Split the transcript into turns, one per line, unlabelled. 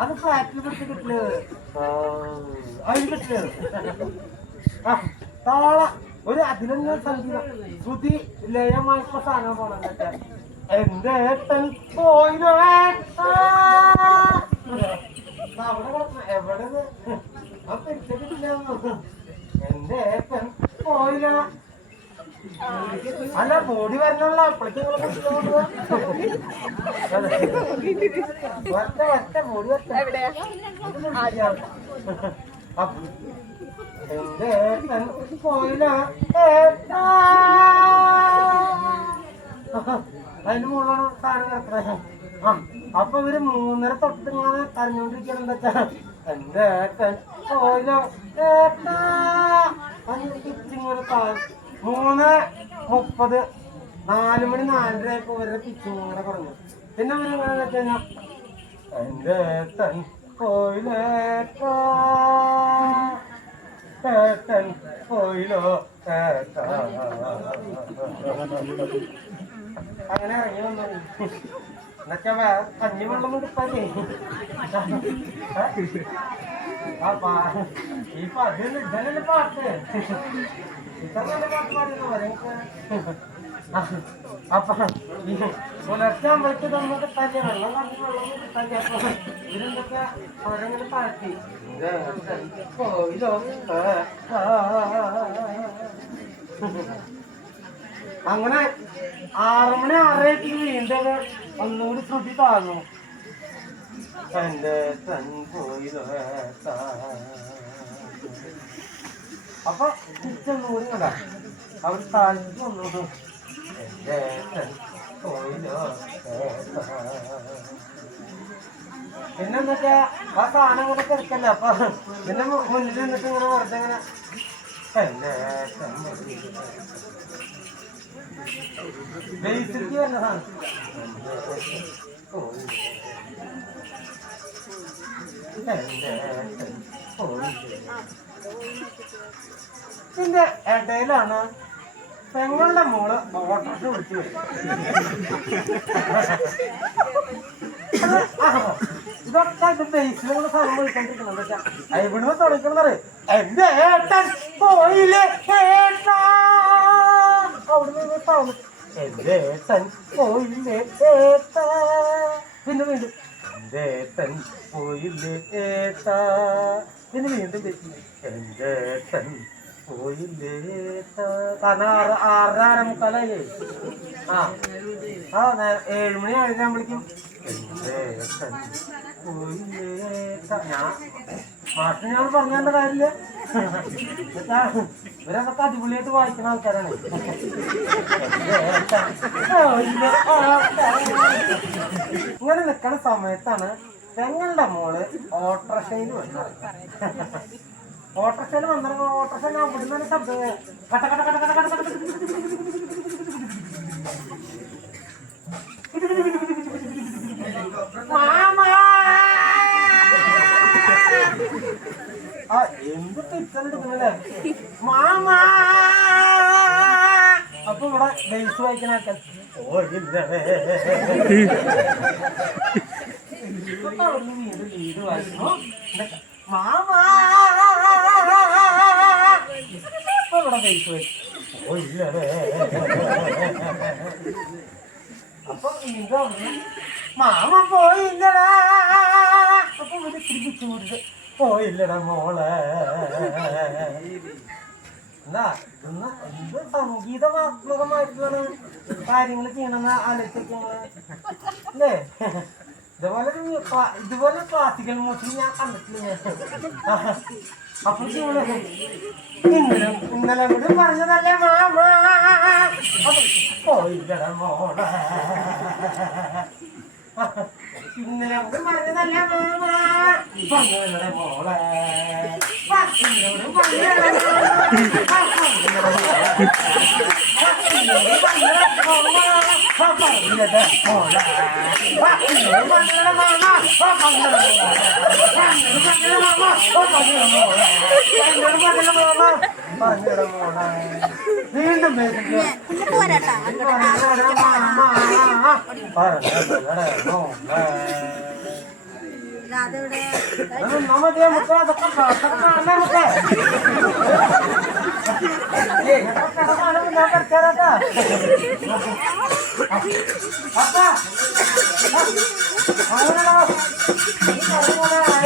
അത് ഫ്ലാറ്റിൽ പിടിച്ച് കിട്ടിയത് അതിൽ കിട്ടിയത് ആ, താള ഒരു അതിലൊന്നും സംഗീതം ശ്രുതി ലയമായിട്ടുള്ള സാധനം പോണം കേട്ടോ എന്റെ ഏട്ടൻ പോയിനോ. എവിടെ ഇത്? ആ പിടിച്ചിട്ടില്ല എന്റെ ഏട്ടൻ പോയില്ല അല്ല ബോഡി വരണുള്ള. അതിന് ബോഡി എന്റെ പോയില്ല മുകളിലാണ് താരം കിടക്കണേ. ആ അപ്പൊ ഇവർ മൂന്നര തൊട്ട് ഇങ്ങനെ കരഞ്ഞോണ്ടിരിക്കണം എന്താ വെച്ചാ എന്റെ ഏട്ടൻ പോയില്ല ഏട്ടാ. അതിന് പിച്ചിങ്ങനെ താ- മൂന്ന് മുപ്പത് നാല് മണി നാലര ആയപ്പോ വരെ പിച്ചിങ് കുറഞ്ഞു പിന്നെ ഒരു അങ്ങനെ ഇറങ്ങി വന്നു. എന്നൊക്കെ കഞ്ഞി വെള്ളം എടുത്താലേ ഈ പാട്ട് ഇതല്ലേ പാട്ട്. ഇതല്ലേ പാട്ട് പാടിയെന്ന് പറയാം. അപ്പൊ പുലർച്ചെ അമ്പലത്തിൽ നമുക്ക് കിട്ടാല്ലേ വെള്ളം കഞ്ഞി വെള്ളം കിട്ടാല്ലേ അപ്പൊ ഇതിനെന്തൊക്കെ അവരങ്ങനെ പാട്ടി. പോയില്ലോ അങ്ങനെ ആറുമണി ആറേക്ക് വീണ്ടും ഒന്നുകൂടി ശ്രുതി താങ്ങും. അപ്പൊ കണ്ട അവർ താഴ്ച വന്നു എന്റെ തൻ പോയില്ലോ ഏട്ടാ. പിന്നെന്താ ആ സാധനം കൂടെ കിടക്കല്ല അപ്പൊ പിന്നെ മുന്നിൽ നിന്നിട്ട് ഇങ്ങനെ വെറുതെ ഇങ്ങനെ ബേസിക്ക് വരുന്ന സാധനം. ഇതിന്റെ ഇടയിലാണ് പെങ്ങളുടെ മോൾ ഓട്ടോറിക്ഷ വിളിച്ചു ഇതൊക്കെ ഇത് ബേസിലുള്ള സാധനം എന്താ വെച്ചാ ഇവിടുന്ന് തുടങ്ങിക്കണത് എന്റെ ഏട്ടൻ പോയില്ലേ ഏട്ടാ തൻ പോയില്ലേ ഏട്ടാ പിന്നെ വീണ്ടും തൻ പോയില്ലേ ഏട്ടാ പിന്നെ വീണ്ടും തൻ പോയില്ലേ ഏട്ടാ ആറ് ആറര ആ ആ ഏഴ് മണി ആയിട്ടാകുമ്പോഴേക്കും എന്റെ തൻ പോയില്ലേ ഏട്ടാ ഞാൻ മാഷിന് ഞാൻ കാര്യമില്ല ഇവരൊക്കെ അടിപൊളിയായിട്ട് വായിക്കുന്ന ആൾക്കാരാണ്. ഇങ്ങനെ നിൽക്കുന്ന സമയത്താണ് പെങ്ങളുടെ മോൾ ഓട്ടോറിക്ഷയിൽ വന്നത് ഓട്ടോറിക്ഷയിൽ വന്നിറങ്ങും ഓട്ടോറിക്ഷ അവിടുന്ന് തന്നെ ശബ്ദം മാമാ! അപ്പൊ ഇവിടെ ബേസ് വായിക്കണ വീട് വായിക്കുന്നു മാമാ! ഇപ്പൊ ഇവിടെ ബേസ് വായിക്കും അപ്പൊ മാമ പോയില്ലടാ. അപ്പൊ ഇവിടെ തിരിച്ചു ബുദ്ധിമുട്ട് പോയില്ലടാ മോളെ. എന്നാ ഇന്ന് എന്ത് സംഗീതമാത്മകമായിട്ടുള്ള കാര്യങ്ങൾ ചെയ്യണമെന്ന് ആലോചിച്ചൊക്കെയാണ് അല്ലേ? ഇതുപോലെ ഇതുപോലെ ക്ലാസിക്കൽ മ്യൂസിക് ഞാൻ കണ്ടിട്ടില്ല അപ്പൊ ഇന്നലെ ഇന്നലെ കൂടി പറഞ്ഞതല്ലേ മാമ പോയില്ലട മോളെ. ഇന്നലെ കൂടി പറഞ്ഞതല്ലേ മാമ പറഞ്ഞതല്ലേ മോളെ. ഇന്നലെ കൂടി மீண்டும்
நமதே
முக்கா தக்கா தக்கா அண்ணா முக்கா ஏ தக்கா தக்கா அண்ணா நாக்கர் கேரடா அப்பா அவனடா நீ வரணும்டா